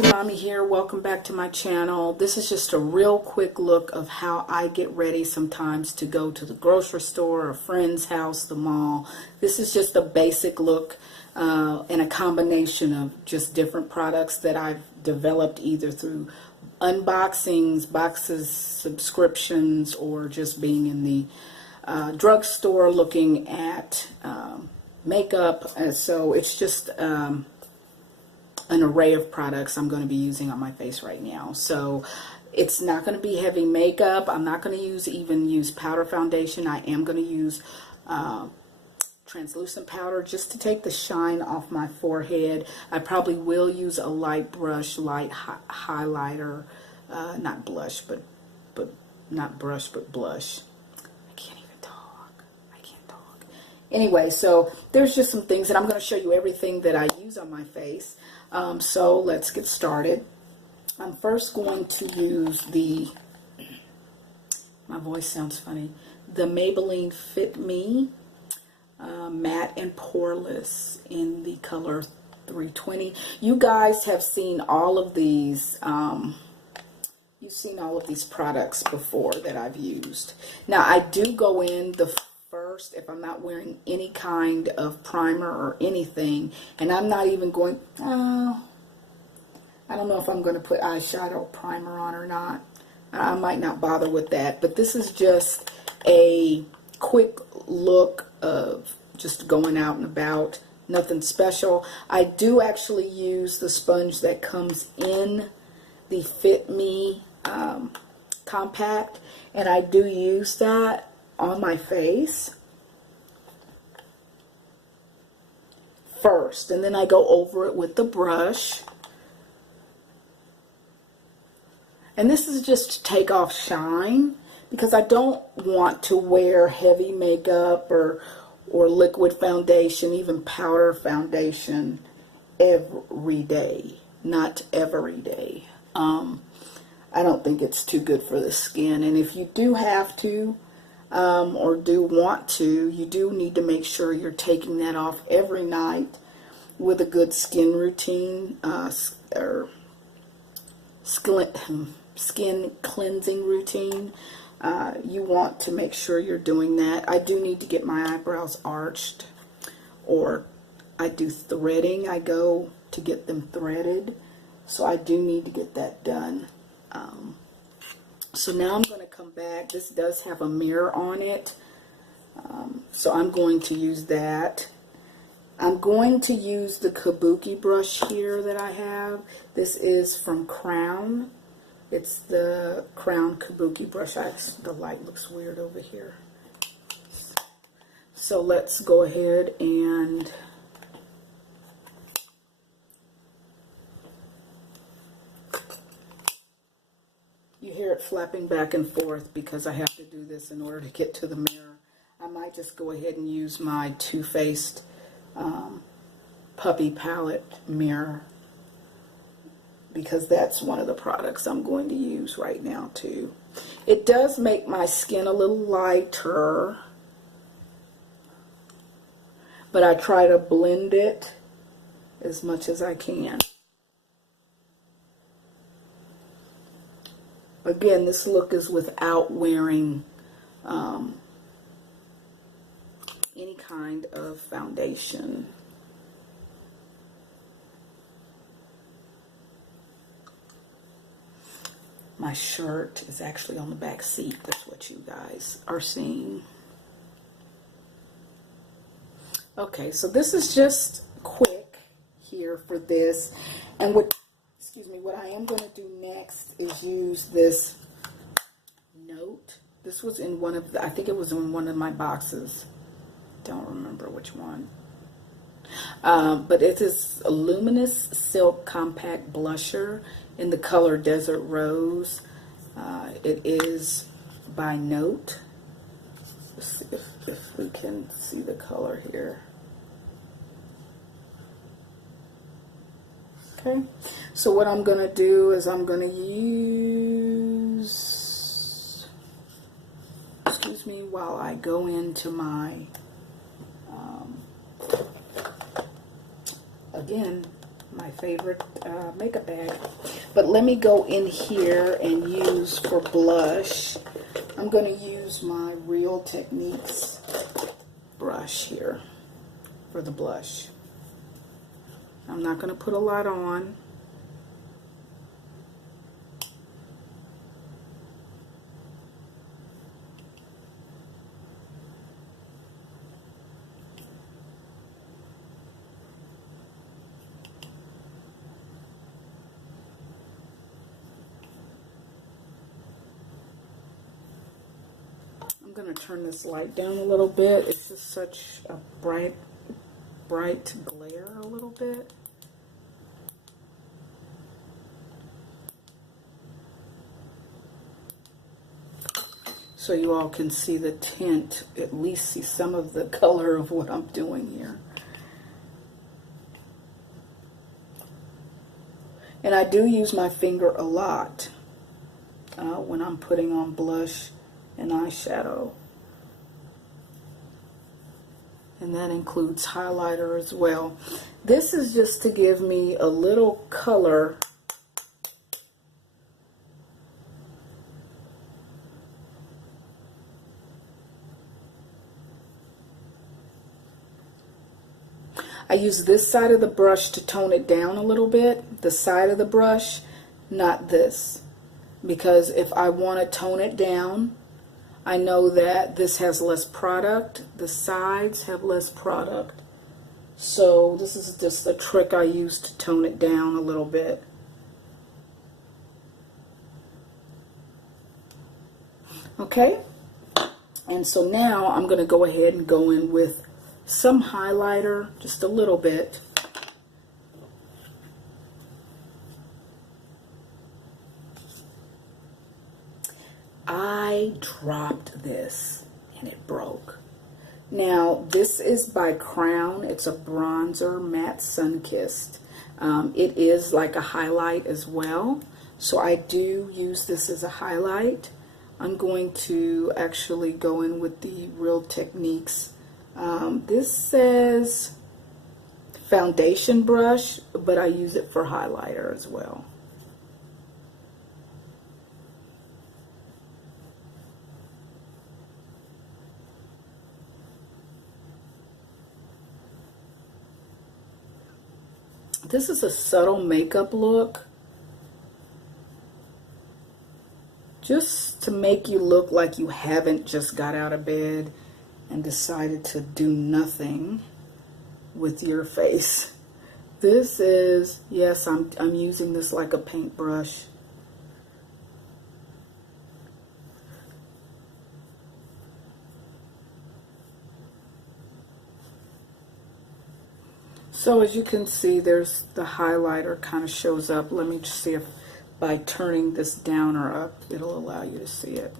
Crafty Mommy here. Welcome back to my channel. This is just a real quick look of how I get ready sometimes to go to the grocery store, a friend's house, the mall. This is just a basic look and a combination of just different products that I've developed either through unboxings, boxes, subscriptions, or just being in the drugstore looking at makeup. So it's just an array of products I'm going to be using on my face right now. So it's not going to be heavy makeup. I'm not going to use powder foundation. I am going to use translucent powder just to take the shine off my forehead. I probably will use a light brush, light highlighter, not blush, but not brush, but blush. I can't even talk. I can't talk. Anyway, so there's just some things, and I'm going to show you everything that I use on my face. So let's get started. I'm first going to use my voice sounds funny, the Maybelline Fit Me Matte and Poreless in the color 320. You guys have seen all of these, you've seen all of these products before that I've used. Now I do go in the first, if I'm not wearing any kind of primer or anything, and I'm not even going, I don't know if I'm going to put eyeshadow primer on or not. I might not bother with that, but this is just a quick look of just going out and about, nothing special. I do actually use the sponge that comes in the Fit Me compact, and I do use that on my face first, and then I go over it with the brush. And this is just to take off shine, because I don't want to wear heavy makeup or liquid foundation, even powder foundation every day. Not every day. I don't think it's too good for the skin. And if you do have to, or do want to, you do need to make sure you're taking that off every night with a good skin routine, or skin cleansing routine. You want to make sure you're doing that. I do need to get my eyebrows arched, or I do threading. I go to get them threaded, so I do need to get that done. So now I'm going to come back. This does have a mirror on it, so I'm going to use that. I'm going to use the kabuki brush here that I have. This is from Crown. It's the Crown kabuki brush. The light looks weird over here. So let's go ahead and you hear it flapping back and forth because I have to do this in order to get to the mirror. I might just go ahead and use my Too Faced Puppy Palette mirror, because that's one of the products I'm going to use right now too. It does make my skin a little lighter, but I try to blend it as much as I can. Again, this look is without wearing any kind of foundation. My shirt is actually on the back seat. That's what you guys are seeing. Okay, so this is just quick here for this. And what I am going to do next is use this note. This was in one of the, I think it was in one of my boxes. Don't remember which one. But it is a Luminous Silk Compact Blusher in the color Desert Rose. It is by Note. Let's see if we can see the color here. Okay, so what I'm going to do is I'm going to use, excuse me, while I go into my, again, my favorite makeup bag. But let me go in here and use for blush. I'm going to use my Real Techniques brush here for the blush. I'm not going to put a lot on. I'm going to turn this light down a little bit. It's just such a bright glare a little bit. So you all can see the tint, at least see some of the color of what I'm doing here. And I do use my finger a lot when I'm putting on blush and eyeshadow. And that includes highlighter as well. This is just to give me a little color. I use this side of the brush to tone it down a little bit, the side of the brush, not this. Because if I want to tone it down, I know that this has less product, the sides have less product. So this is just a trick I use to tone it down a little bit. Okay, and so now I'm going to go ahead and go in with some highlighter, just a little bit. I dropped this and it broke. Now this is by Crown. It's a bronzer matte sun-kissed. It is like a highlight as well, so I do use this as a highlight. I'm going to actually go in with the Real Techniques. This says foundation brush, but I use it for highlighter as well. This is a subtle makeup look, just to make you look like you haven't just got out of bed and decided to do nothing with your face. This is, yes, I'm using this like a paintbrush. So as you can see, there's the highlighter kind of shows up. Let me just see if by turning this down or up, it'll allow you to see it.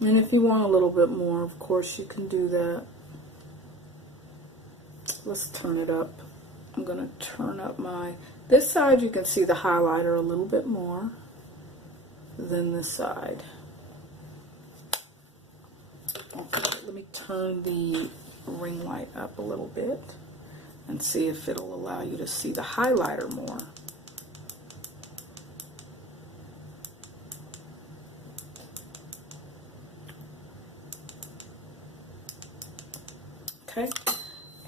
And if you want a little bit more, of course, you can do that. Let's turn it up. I'm going to turn up this side. You can see the highlighter a little bit more than this side. Okay, let me turn the ring light up a little bit and see if it'll allow you to see the highlighter more. Okay.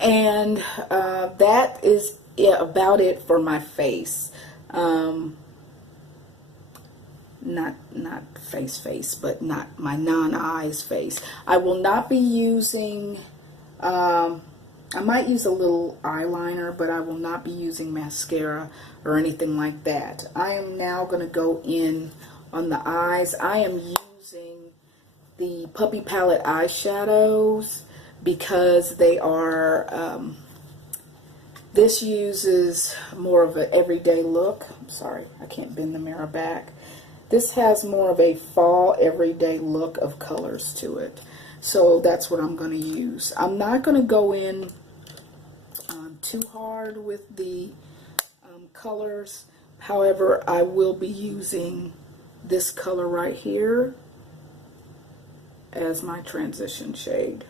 And that is about it for my face. Not face, but not my non-eyes face. I will not be using, I might use a little eyeliner, but I will not be using mascara or anything like that. I am now going to go in on the eyes. I am using the Puppy Palette eyeshadows, because they are, this uses more of an everyday look. I'm sorry, I can't bend the mirror back. This has more of a fall everyday look of colors to it. So that's what I'm going to use. I'm not going to go in too hard with the colors. However, I will be using this color right here as my transition shade.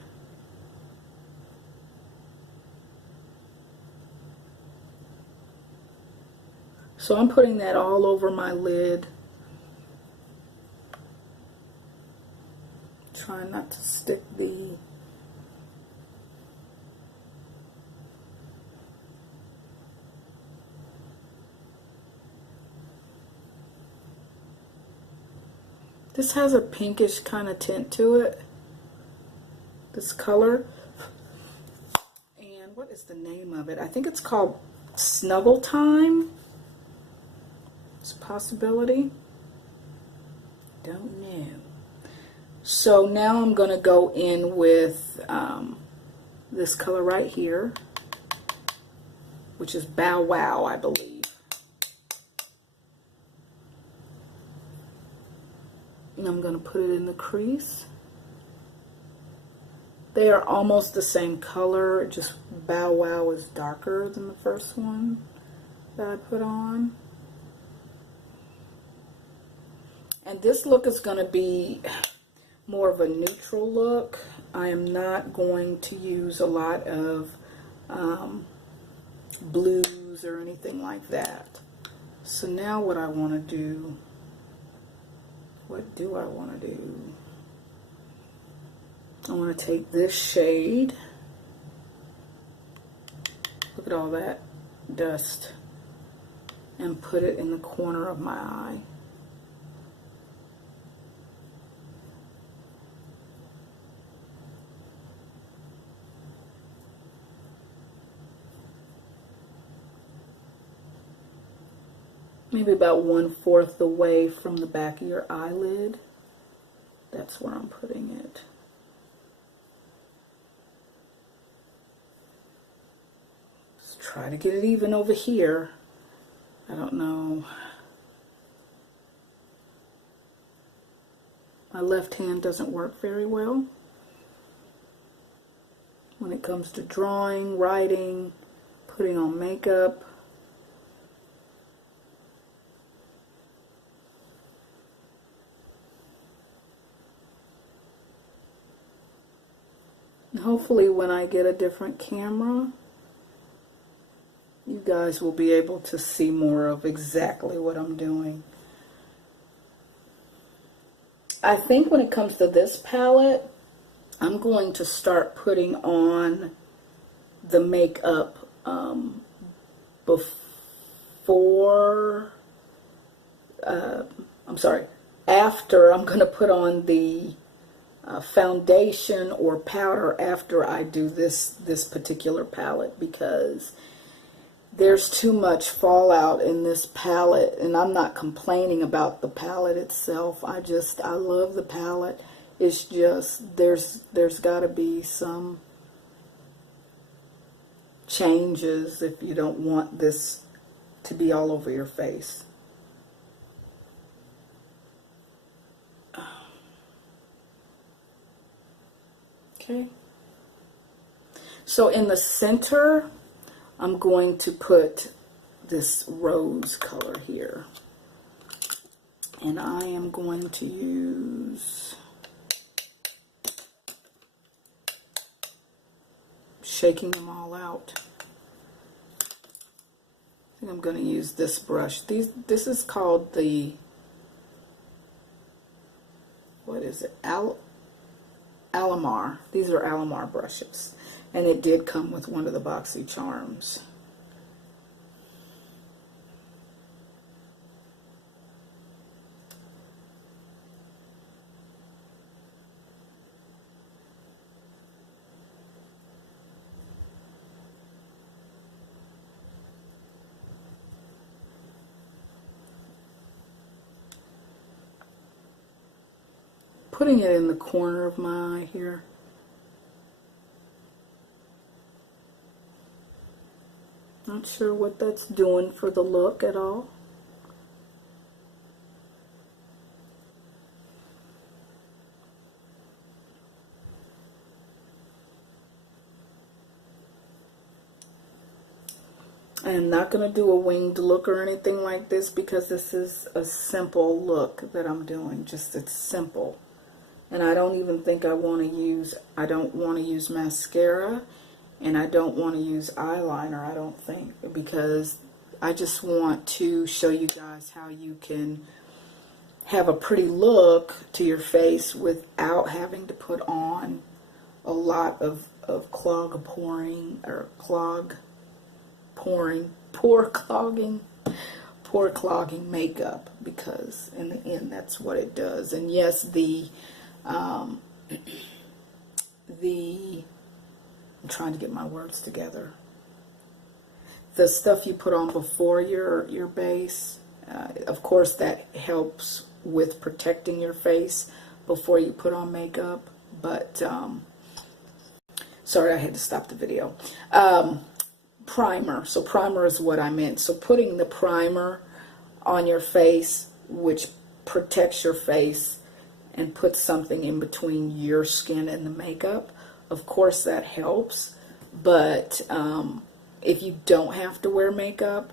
So I'm putting that all over my lid. Trying not to stick the This has a pinkish kind of tint to it, this color. And what is the name of it? I think it's called Snuggle Time. It's a possibility. Don't know. So now I'm going to go in with this color right here, which is Bow Wow, I believe. And I'm going to put it in the crease. They are almost the same color, just Bow Wow is darker than the first one that I put on. And this look is going to be more of a neutral look. I am not going to use a lot of blues or anything like that. So now what I want to do, what do I want to do? I want to take this shade, look at all that dust, and put it in the corner of my eye. Maybe about 1/4 the way from the back of your eyelid. That's where I'm putting it. Just try to get it even over here. I don't know. My left hand doesn't work very well when it comes to drawing, writing, putting on makeup. Hopefully when I get a different camera, you guys will be able to see more of exactly what I'm doing. I think when it comes to this palette, I'm going to start putting on the makeup after I'm going to put on the foundation or powder after I do this particular palette, because there's too much fallout in this palette, and I'm not complaining about the palette itself. I love the palette. It's just there's got to be some changes if you don't want this to be all over your face. Okay, so in the center, I'm going to put this rose color here. And I am going to use, shaking them all out. I think I'm going to use this brush. This is called the, what is it? Alamar. These are Alamar brushes, and it did come with one of the Boxy Charms. Putting it in the corner of my eye here. Not sure what that's doing for the look at all. I am not going to do a winged look or anything like this because this is a simple look that I'm doing. Just it's simple. And I don't even think I want to use, I don't want to use mascara, and I don't want to use eyeliner, I don't think, because I just want to show you guys how you can have a pretty look to your face without having to put on a lot of pore clogging makeup, because in the end that's what it does. And yes, I'm trying to get my words together. The stuff you put on before your base, of course that helps with protecting your face before you put on makeup, but sorry, I had to stop the video. Primer. So primer is what I meant. So putting the primer on your face, which protects your face and puts something in between your skin and the makeup, of course that helps. But if you don't have to wear makeup,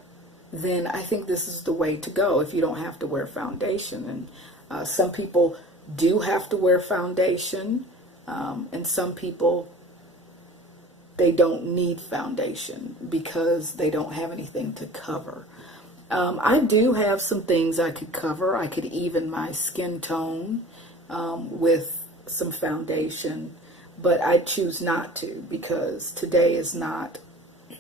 then I think this is the way to go. If you don't have to wear foundation, and some people do have to wear foundation, and some people, they don't need foundation because they don't have anything to cover. I do have some things I could cover. I could even my skin tone with some foundation, but I choose not to because today is not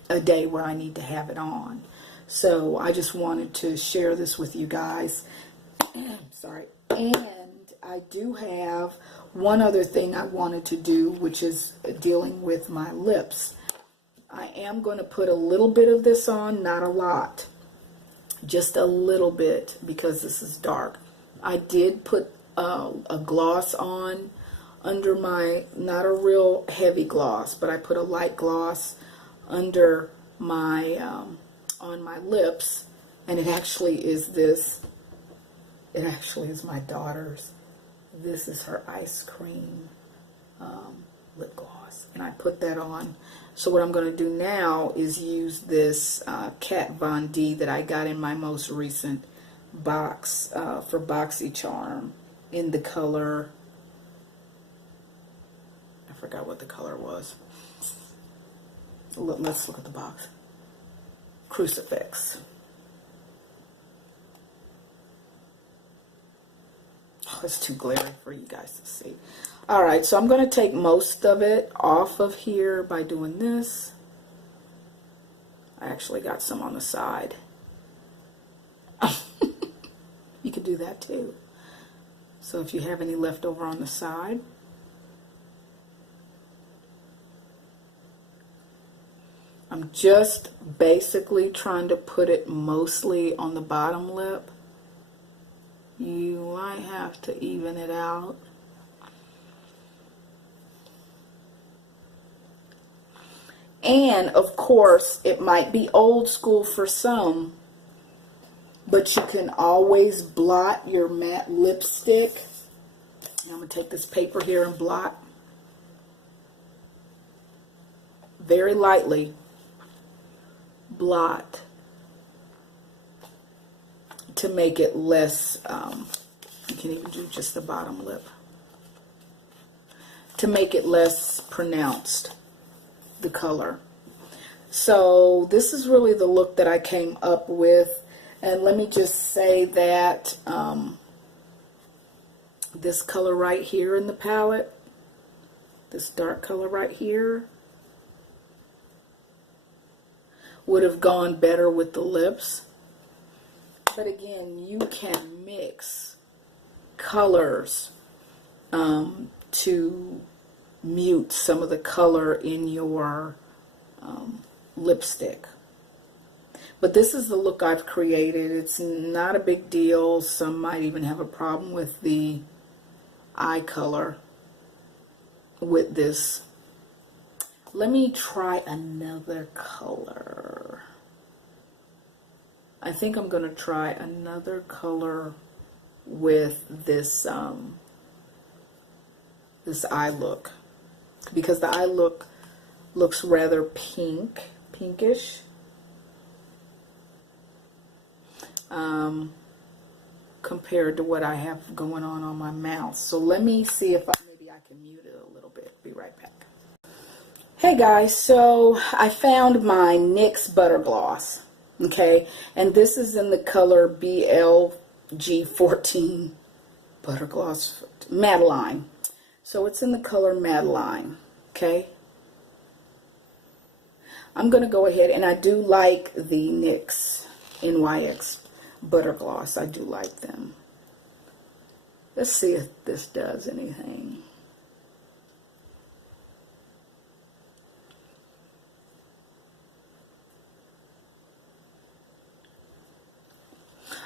a day where I need to have it on. So I just wanted to share this with you guys. Sorry. And I do have one other thing I wanted to do, which is dealing with my lips. I am going to put a little bit of this on, not a lot, just a little bit, because this is dark. I did put a gloss on under my, not a real heavy gloss, but I put a light gloss under my on my lips, and it actually is this. It actually is my daughter's. This is her ice cream lip gloss, and I put that on. So what I'm going to do now is use this Kat Von D that I got in my most recent box for BoxyCharm in the color, I forgot what the color was. Let's look at the box. Crucifix. Oh, it's too glaring for you guys to see. Alright, so I'm going to take most of it off of here by doing this. I actually got some on the side. You could do that too. So if you have any left over on the side. I'm just basically trying to put it mostly on the bottom lip. You might have to even it out. And of course, it might be old school for some, but you can always blot your matte lipstick. I'm going to take this paper here and blot very lightly. Blot to make it less, you can even do just the bottom lip, to make it less pronounced, the color. So this is really the look that I came up with, and let me just say that this color right here in the palette, this dark color right here, would have gone better with the lips. But again, you can mix colors to mute some of the color in your lipstick. But this is the look I've created. It's not a big deal. Some might even have a problem with the eye color with this. Let me try another color. I think I'm going to try another color with this this eye look, because the eye look looks rather pinkish. compared to what I have going on my mouth. So let me see if maybe I can mute it a little bit. Be right back. Hey guys, so I found my NYX butter gloss, okay, and this is in the color BLG14 butter gloss Madeline. So it's in the color Madeline, okay. I'm going to go ahead, and I do like the NYX butter gloss. I do like them. Let's see if this does anything.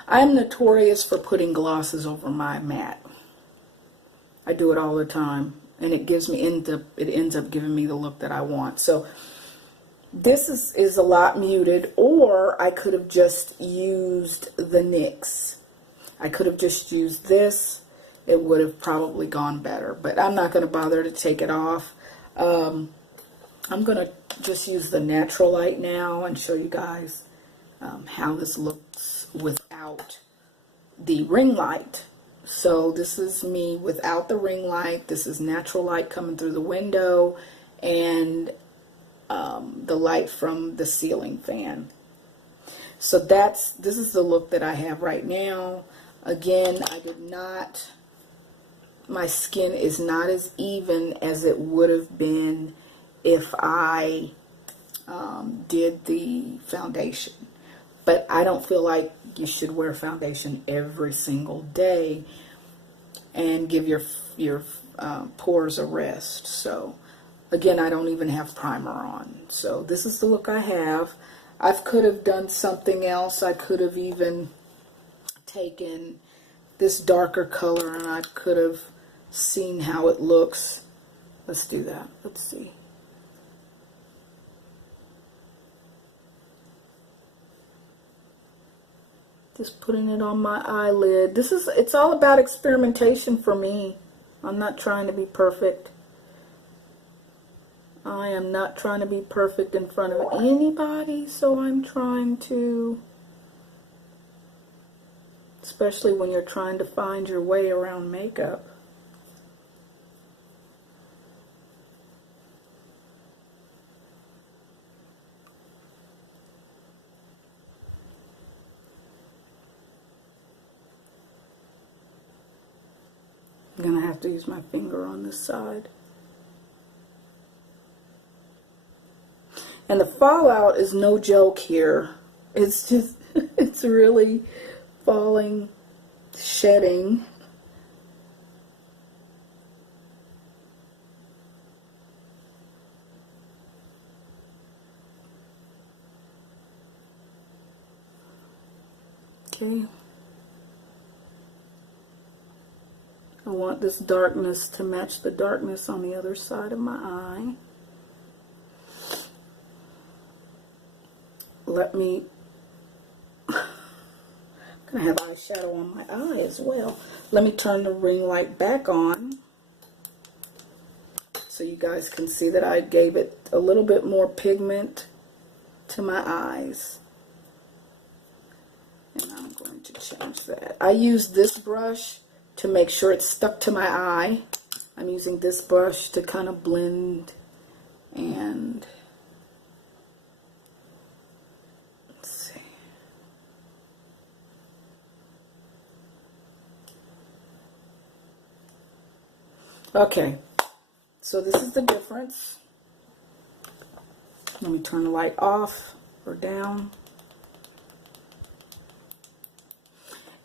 I'm notorious for putting glosses over my matte. I do it all the time, and it ends up giving me the look that I want. So this is a lot muted, or I could have just used the NYX. I could have just used this. It would have probably gone better, but I'm not going to bother to take it off. I'm going to just use the natural light now and show you guys how this looks without the ring light. So this is me without the ring light. This is natural light coming through the window, and the light from the ceiling fan. So this is the look that I have right now. Again, my skin is not as even as it would have been if I did the foundation. But I don't feel like you should wear foundation every single day and give your pores a rest. So again, I don't even have primer on. So this is the look I have. I could have done something else. I could have even taken this darker color and I could have seen how it looks. Let's do that. Let's see. Just putting it on my eyelid. It's all about experimentation for me. I'm not trying to be perfect. I am not trying to be perfect in front of anybody, so I'm trying to, especially when you're trying to find your way around makeup. I'm going to have to use my finger on this side. And the fallout is no joke here. It's just, it's really falling, shedding. Okay. I want this darkness to match the darkness on the other side of my eye. I'm going to have eyeshadow on my eye as well. Let me turn the ring light back on so you guys can see that I gave it a little bit more pigment to my eyes. And I'm going to change that. I use this brush to make sure it's stuck to my eye. I'm using this brush to kind of blend and let's see. Okay, so this is the difference. Let me turn the light off or down.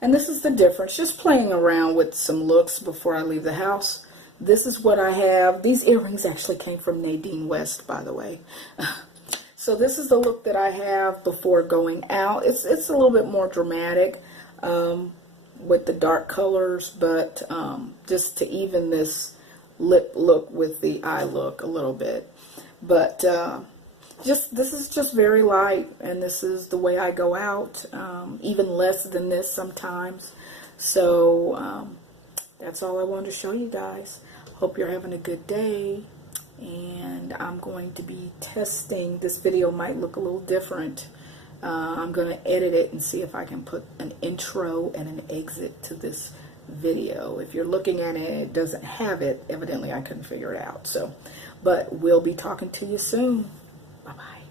And this is the difference, just playing around with some looks before I leave the house. This is what I have. These earrings actually came from Nadine West, by the way. So this is the look that I have before going out. It's a little bit more dramatic with the dark colors, but just to even this lip look with the eye look a little bit. But this is just very light, and this is the way I go out, even less than this sometimes. So that's all I wanted to show you guys. Hope you're having a good day, and I'm going to be testing. This video might look a little different I'm going to edit it and see if I can put an intro and an exit to this video. If you're looking at it, it doesn't have it. Evidently, I couldn't figure it out. So, but we'll be talking to you soon. Bye-bye.